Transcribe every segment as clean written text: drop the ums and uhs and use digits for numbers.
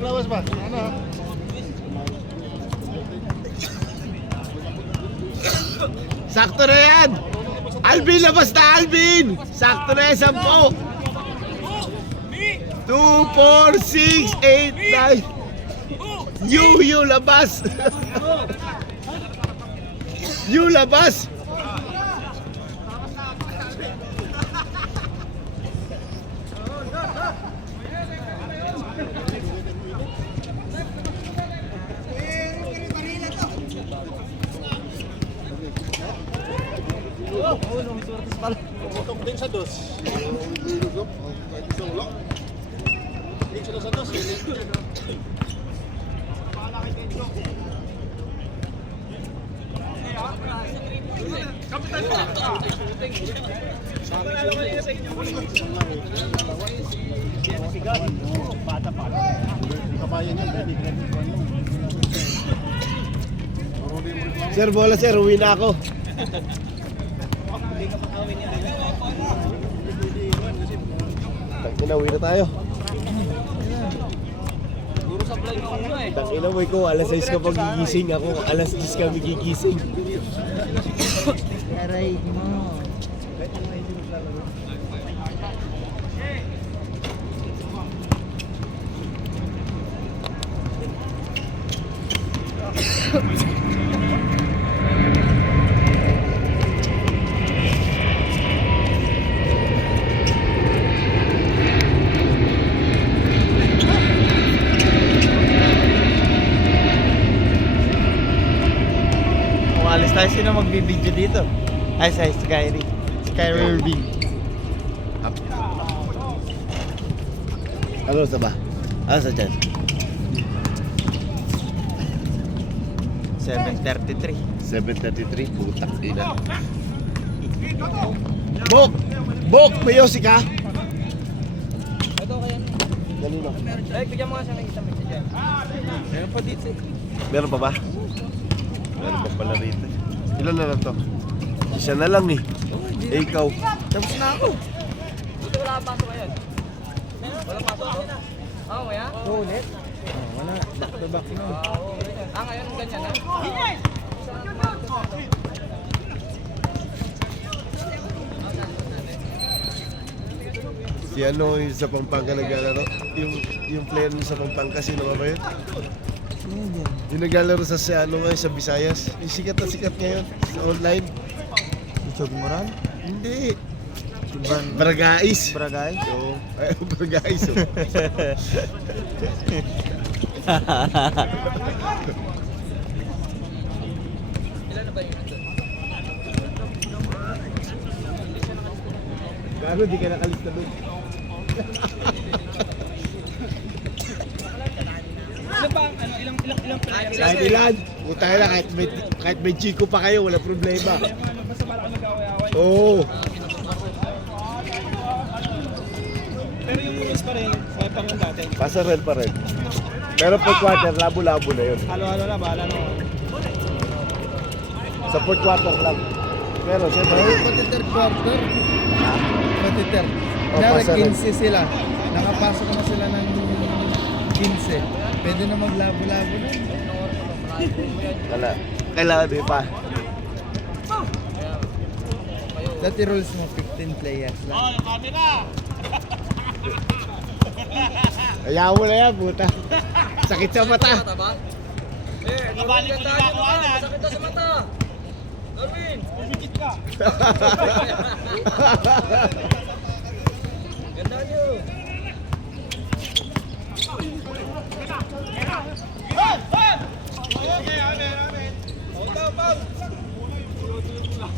Naglawas ba? Ano? Sakto na yan! Alvin, labas na Alvin! Sakto na yan, 10! 2, 4, 6, 8, 9 You labas! You labas! Tutok din sa dos. Kahit isang ulang. Din sila sa dos. Sir, bola sir, uwi na ako. Tangina, uwi na tayo. Tangina mo ko, alas 6 ka pag gigising ako, alas 10 kami gigising. Aray mo. Alis tayo, sino magbibideo dito? Ay, sa Skyrie Irving. Ano sa ba? Ano sa dyan? 7:33. 7:33, putak ina. Bok! Bok! May yosi ka? Ito kaya na. Ganino. Ay, bigyan mo nga siya ng isang message dyan. Meron pa dito. Meron pa ba? Meron pa pala rito. Ilan na lang to? Isa na lang eh. Eh ikaw. Tapos na ako. Dito wala ka pasok ngayon. Wala pasok ako. Oo, kaya? Ulit. Wala. Back to back na. Ngayon ganyan na. Si ano yung sa Pampanga naglalaro? Yung player nun sa Pampanga, sino ba yun? Yung naglalaro sa ano ngayon sa Visayas. Yung sikat na sikat ngayon sa online. Ichog Moral? Hindi. Baragais. Baragay? Oo. Ay, Baragais. Oh. Ilan na ba yun nandun? Gago, di ka nakalista doon. Ano ba? Ano, ilang players? Kahit ilan. Puta na, kahit may chiko pa kayo, wala problema. Basta pala kami nag-away-away. Oo. Pero yung rules pa rin, sa pangon dati. Pasarel pa rin. Pero per quarter, labo-labo na yun. Halo-halo na, bahala na. Sa per quarter lang. Pero siyempre, Pati third quarter. Pati third. Oh, Kunyari, pasa rin. 15 sila. Nakapasok na sila ng 15. Pwede na maglabo-labo na. wala. Kailangan din pa. Dati rules mo, 15 players lang. Ayaw mo na yan, puta. Sakit sa mata. Kabalik ko na ako, masakit na sa mata. Darwin, pumikit ka. Ganda niyo.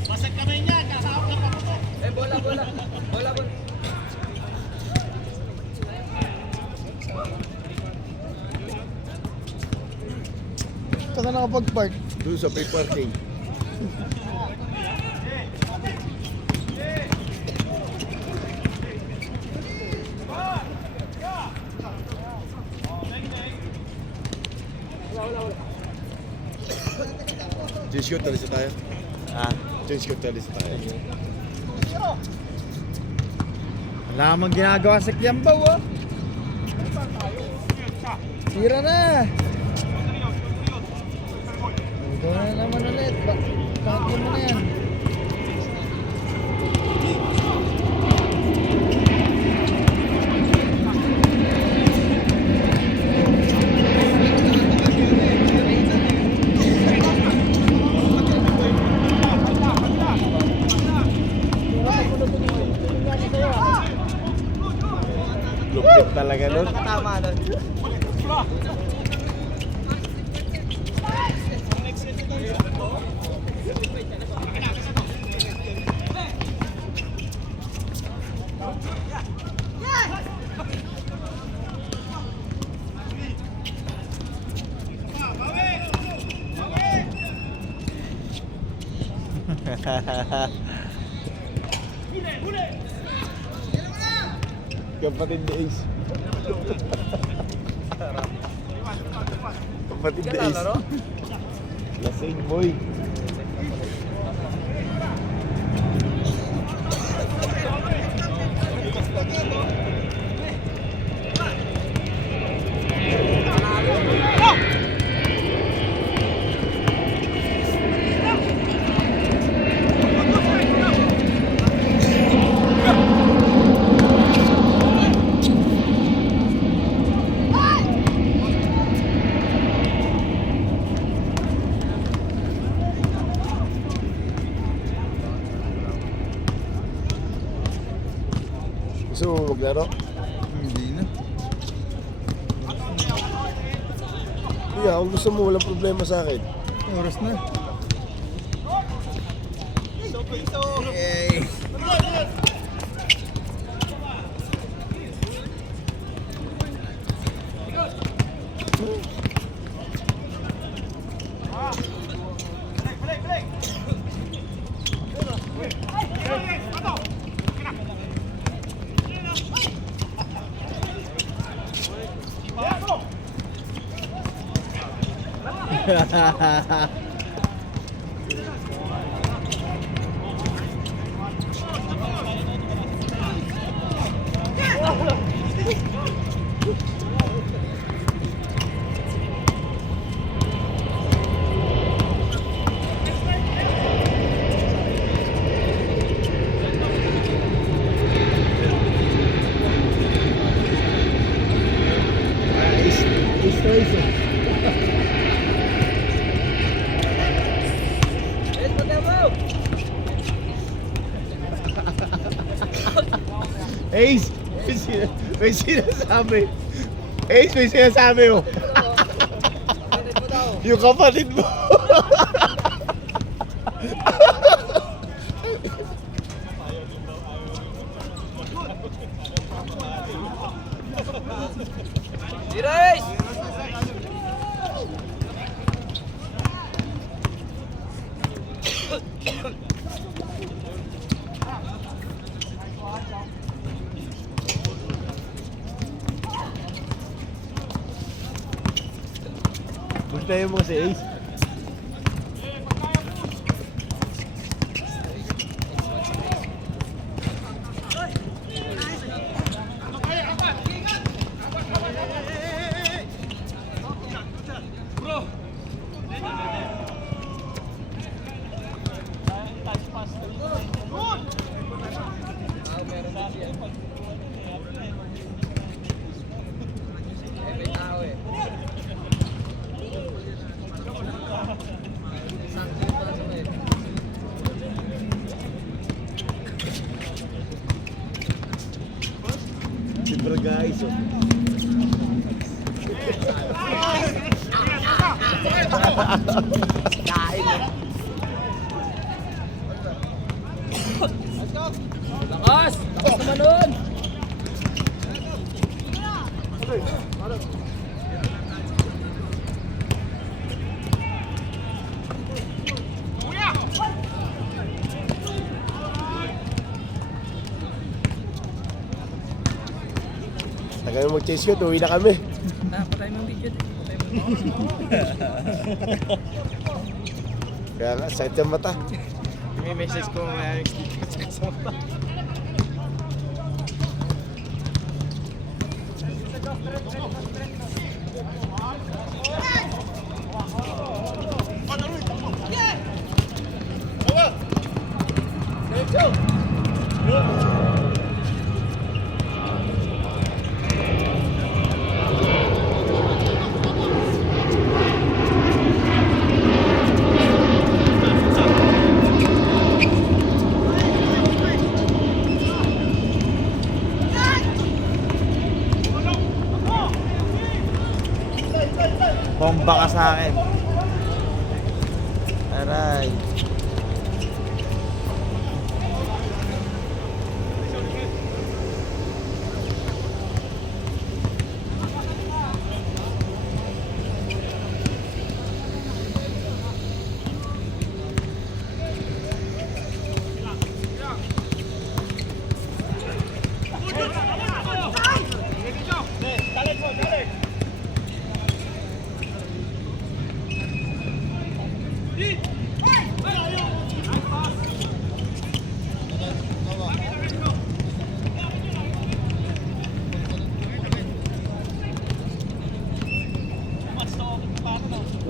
Basag kamay niya. Kasama na pa po. Bola. Saan ka nakapag-park? Doon sa pay parking. Change court, talis na tayo. Change court, talis na tayo. Wala namang ginagawa sa Kiambaw, ah. Tira na! Ito na naman ulit. Bakit mo na yan? Lupit talaga nun. Nakatama doon. Kapatid ni Ace. Kapatid ni Ace. Lasing boy. Gusto mo maglaro? Hindi na. Yeah, kung gusto mo, walang problema sa akin. Oras na. Ace! May sinasabi. Ace, may sinasabi mo. Yung kapatid mo. Dirace! Buntayan mo si Ace. Siyempre guys, oh. Lakas! Lakas naman nun! Tagal mo mag-chase yun, uwi na kami. Patay mo yung video. Kaya nga, sakit yung mata. May message ko mamaya yung stickers sa mata. Bomba ka sa akin. Aray.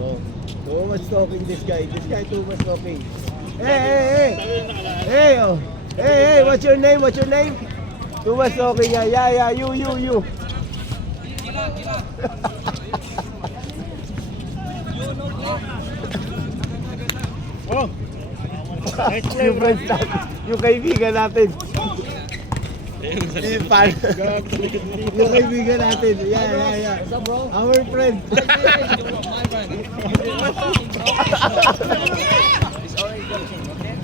Oh, too much talking this guy. This guy too much talking. Hey, oh. Hey, what's your name? What's your name? Too much talking. Yeah, you. Oh! Yung friends natin. Yung kaibigan natin. Yung kaibigan natin. Yeah. What's up, bro? Our friend. My friend. It's already working, okay?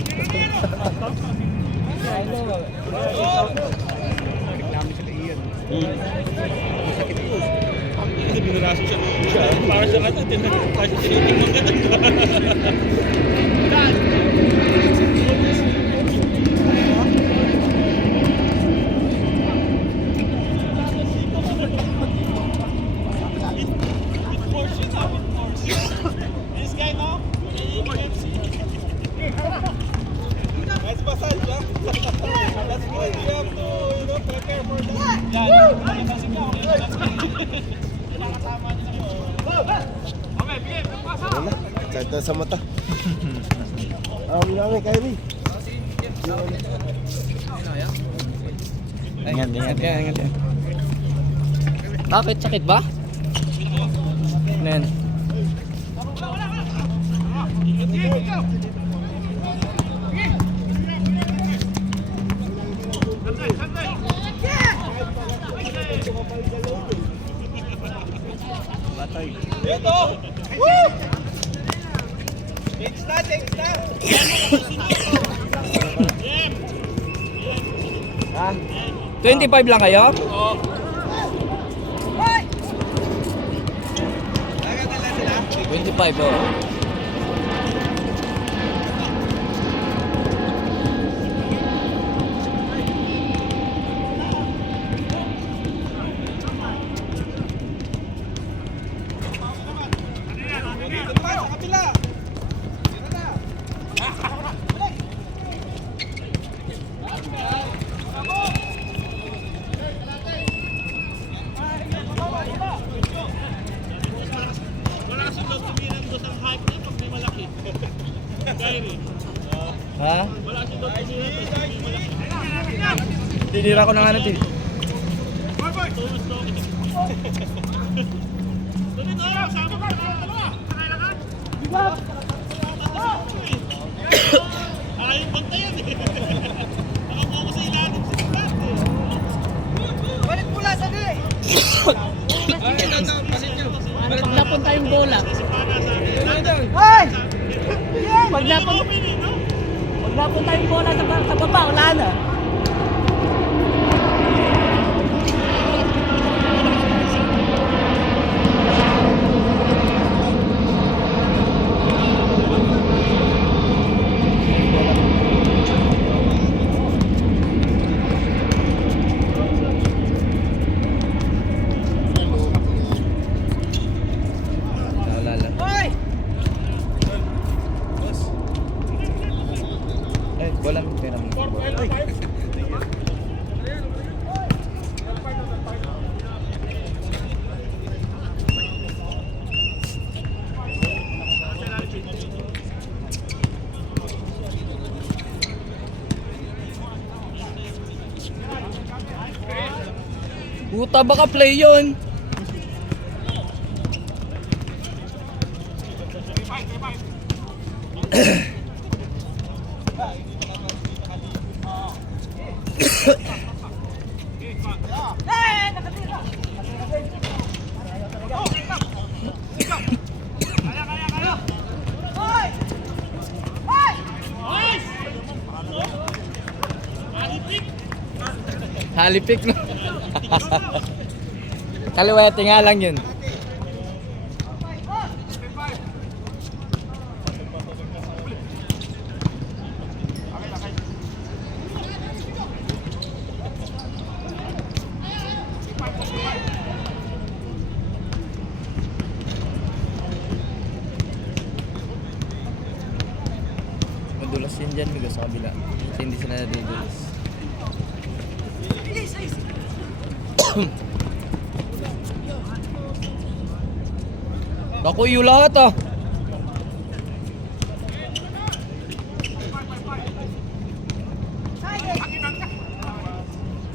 I know. Para sa kata, tinitingnan ka This guy now, that's massage, huh? That's good. You have to, prepare for that. Wala. Sakta sa mata. Namin, Kyrie. Ingat. Bakit? Sakit ba? Ano yan? Dito! Woo! Change na! Ha? 25 lang kayo? Oo. 25 oh. Ha? Tinira ko na nga natin. Pag napunta yung bola. Hoy! Pag napunta yung bola sa baba, wala na. Walang pera mo. Puta, baka play yun. Halipik na. Kaliwete nga lang yun. Madulas yun dyan, bigo sa kabila. Kasi hindi sila nadudulas. Ako yung lahat ah.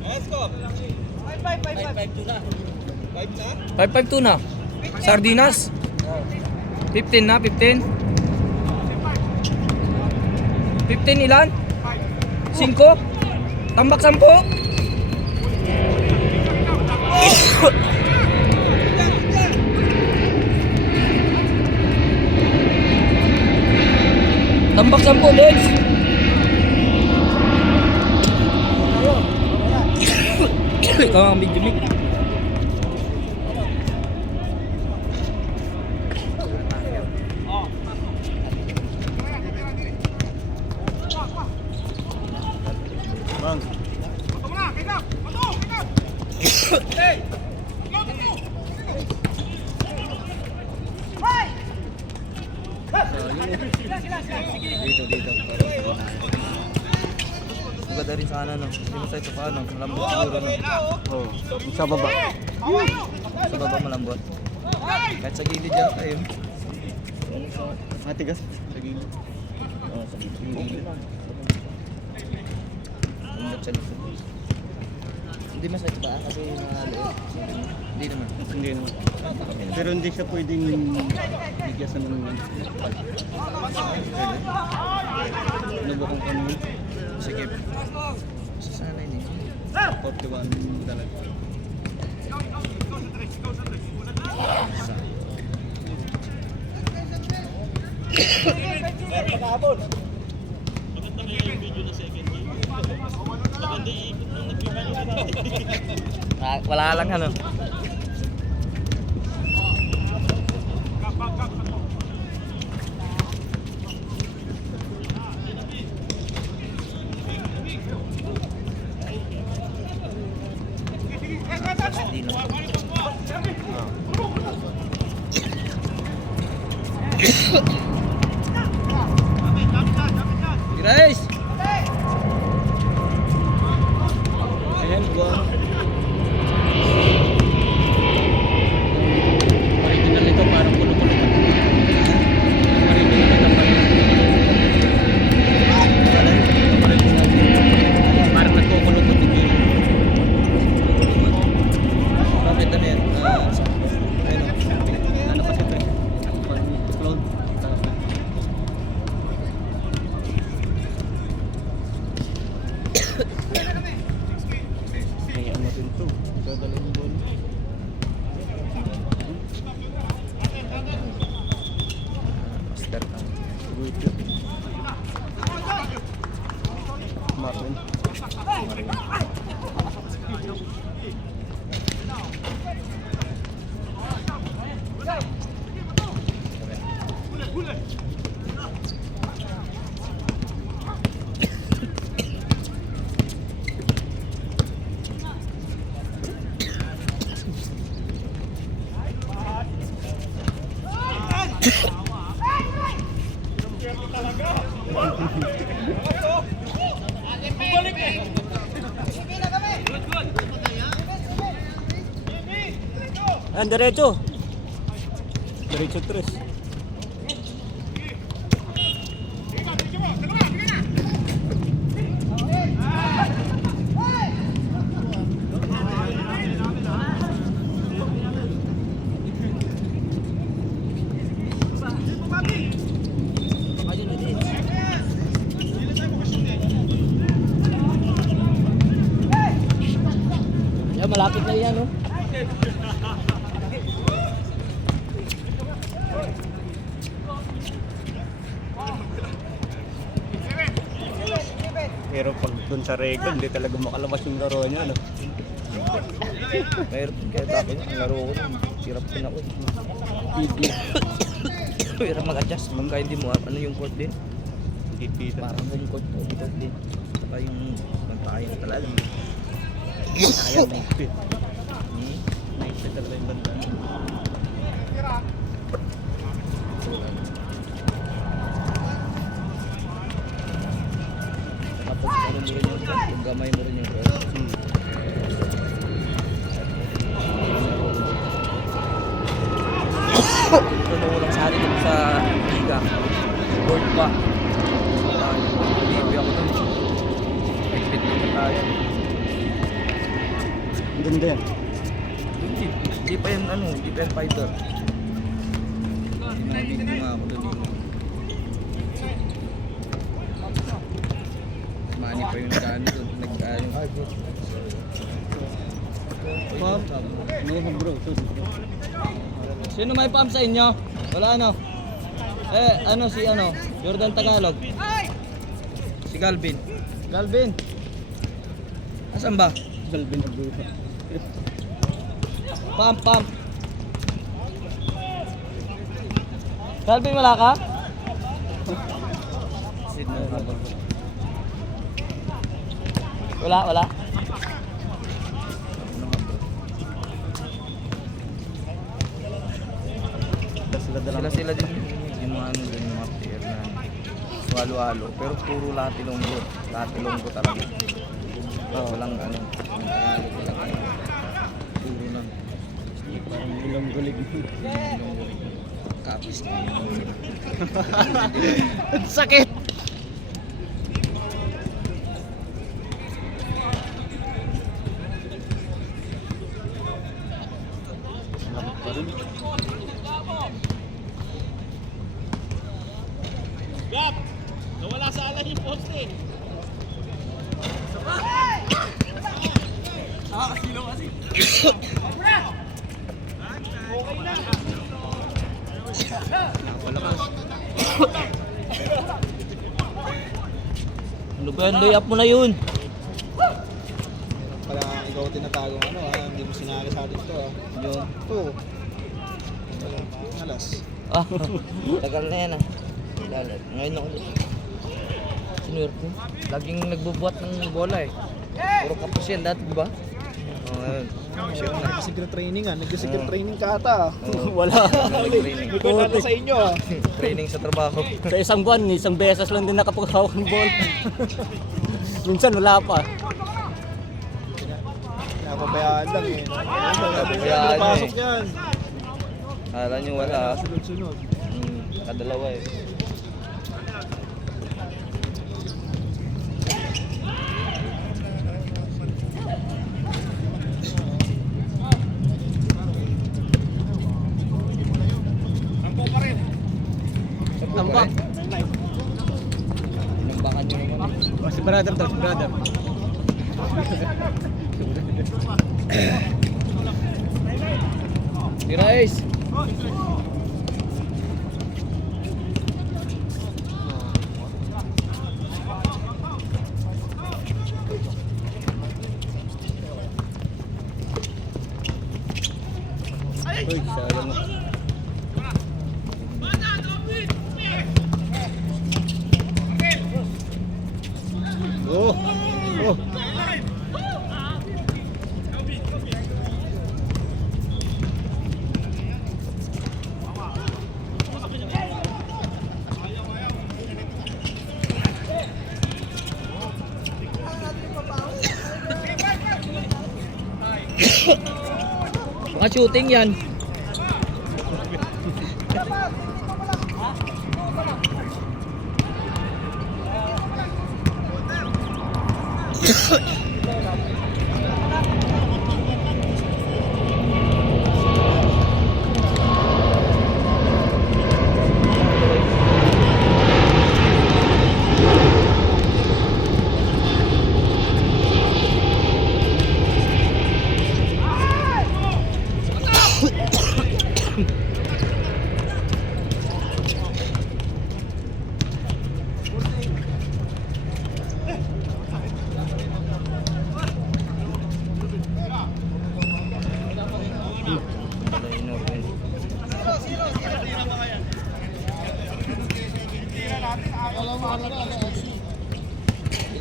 Let's go. 5-5-2 na. Sardinas. 15 na, 15. 15 ilan? 5. Tambak 10. Tambak 10, Lens. Ikaw ang medyo mig. Bang. Dito. Maganda rin sana no. Hindi mo sa paano, malambot siguro no. Oh, sa baba. Sa baba malambot. Kahit sa gilid dyan tayo. Matigas sa gilid. Oo, sa gilid. Malambot sa likod. Hindi masakit ba? Kasi nakaliit. Hindi naman. Hindi naman. Pero hindi siya pwedeng bigyasan ng ano ba kung ano yun? Sige. Sasanay din. 41 talaga. Wala lang ano. Grace! Ayan, buwan. Original ito, parang kulo-kulo pa. Parang nagkukulot ito. Bakit ano yan? Ano kasi ito eh? Parang cloud. May ano din ito. Dadala yung ball. Master ka. Good. Marvin. Ayan, diretso. Diretso 3. malapit na yan, oh. Pero pag dun sa record, hindi talaga makalabas yung laro niya, no? Mayroon kaya dati ang laro ko nun. Hirap din ako. Hirap mag-adjust. Magka hindi mo ano yung court din. Dito. Parang home court o court din. Saka yung magpakayang talaga. Kaya may fit. Naipit talaga yung banda. Tapos ano mo rin yung gamay mo rin yung court. Tulungan lang sa atin dito sa liga. Board pa. Libre ako dun. Expect na tayo. Ang ganda yan. Hindi pa yan ano, hindi pa yan fighter. Hindi nga ako dun. Money pa yung nag-ano dun. Nag-ano. Pam? No, bro. Sino may pump sa inyo? Wala ano? Ano si ano? Jordan Tagalog. Si Galvin. Galvin. Asan ba? Galvin na bro. Pump. Galvin, wala ka? Sidney Habang. Wala. Sila din yung mga ano dun, yung mga player na halo-halo. Pero puro lati-longgo. Lati-longgo talaga. Walang ano. Walang ano. Puro lang. Parang ilang gulig. Kapis. Ang sakit! Ano ba yan? Lay up mo na yun. Pala ikaw tinatago ano hindi mo sinali sa atin to Yun. Ito. Alas. Tagal na yan ah. Ngayon ako. Sinurto. Laging nagbubuhat ng bola eh. Puro kapos yan dati, di ba? Ngayon. Nag-secret training Nag-secret training ka ata. Wala. Training. May kwenta sa inyo Training sa trabaho. Sa isang buwan, isang beses lang din nakapaghawak ng ball. Minsan wala pa. Napabayaan lang eh. Napabayaan Pasok eh. yan. Kala nyo wala. Sunod-sunod. Kadalawa eh. Tambak. Inambakan nyo naman. Si brother to, si brother. Tira Ace! Uy, sayang mo. Oh! Mga shooting yan.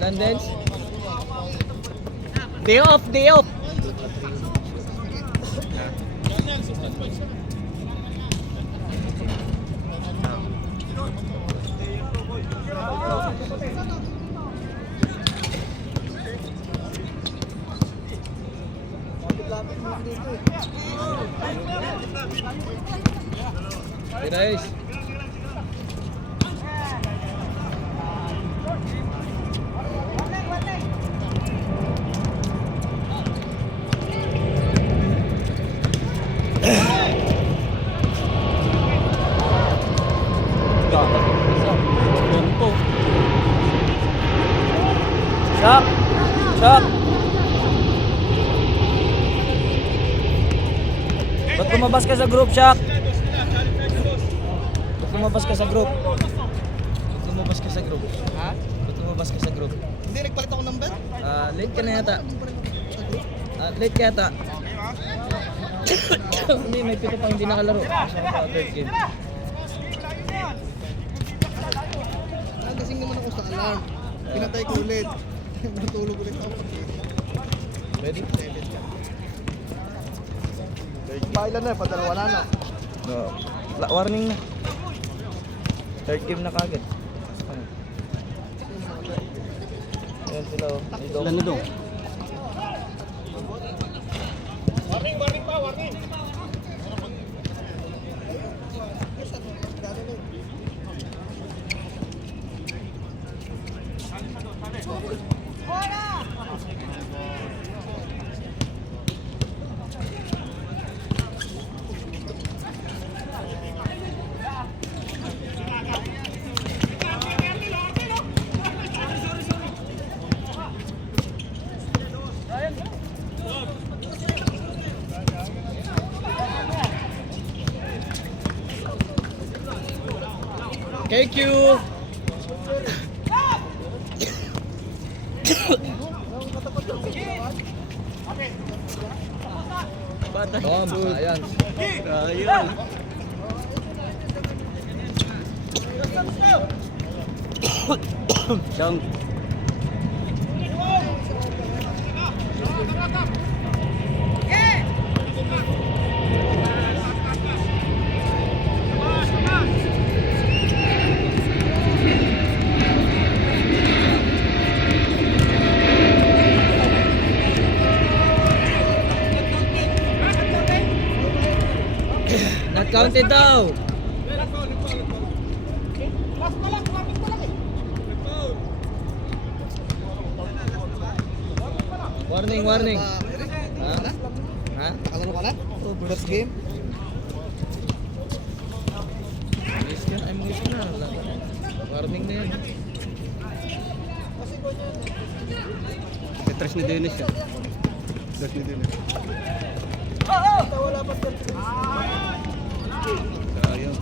Landens? Day off, day off. Guys. Shop! Shop! Ba't lumabas ka sa group, Shop? Ba't lumabas ka sa group? Ba't lumabas ka sa group? Ha? Ba't lumabas ka sa group? Hindi, nagpalit ako ng bet. Late ka na yata. Late ka yata. Hindi, may pito pang hindi nakalaro. Sa third game. Nagising naman ako sa alarm. Pinatay ko ulit. Natulog ulit ako. Ready? Pailan na, padalawa na no. Warning na. Third game na kagad. Ayan sila oh. Sila na dong. KQ! Tom, ayan. Ayun. Siyang. Not counted daw. Warning, warning. Ha? Ha? Nakalaro ka na? First game? Miss ka, ay miss na. Warning na yan. Tres ni Dennis siya. That's ni Dennis. Ayun.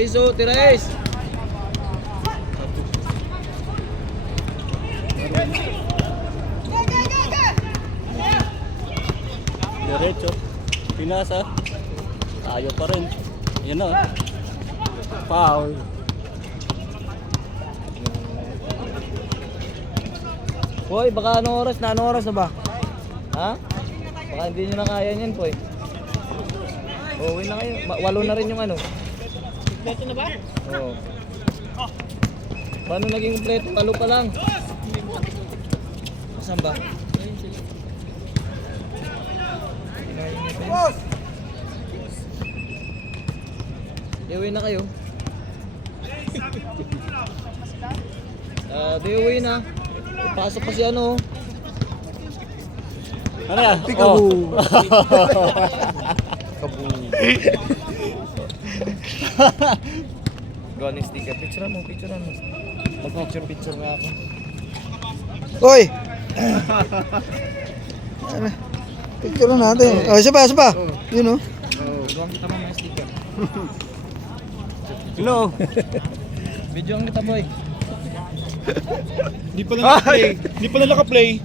Eiso, tira Ace. Diretso. Pinasa. Ayaw pa rin. Yan na. Foul. Hoy, baka anong oras na? Anong oras na ba? Ha? Baka hindi nyo na kaya niyan, Poy. Uwi na kayo. Walo na rin yung ano. Kompleto na ba? Oo. Paano naging kompleto? Walo pa lang. Saan ba? Iuwi na kayo. Di uwi na. Pasok pa si ano. Ano yan? Peekaboo. Go on sticker. Picture mo. Picture nga ako. Hoy! Picture na natin. Oh, isa pa. Yun oh. Gawang kita mo may sticker. Hello. Video ang kita boy. Hindi pala naka-play.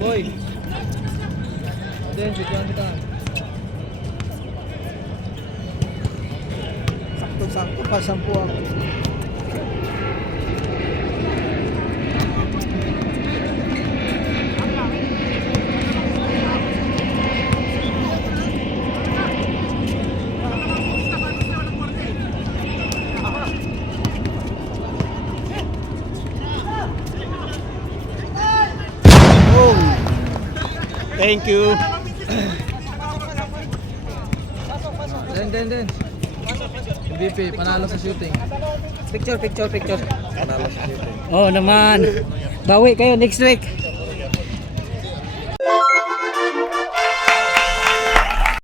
Boy. Then, video ang kita. Sakto pa, 10 ako. Thank you. Then. MVP, panalo sa shooting. Picture. Panalo sa shooting. Oh naman. Bawi kayo next week.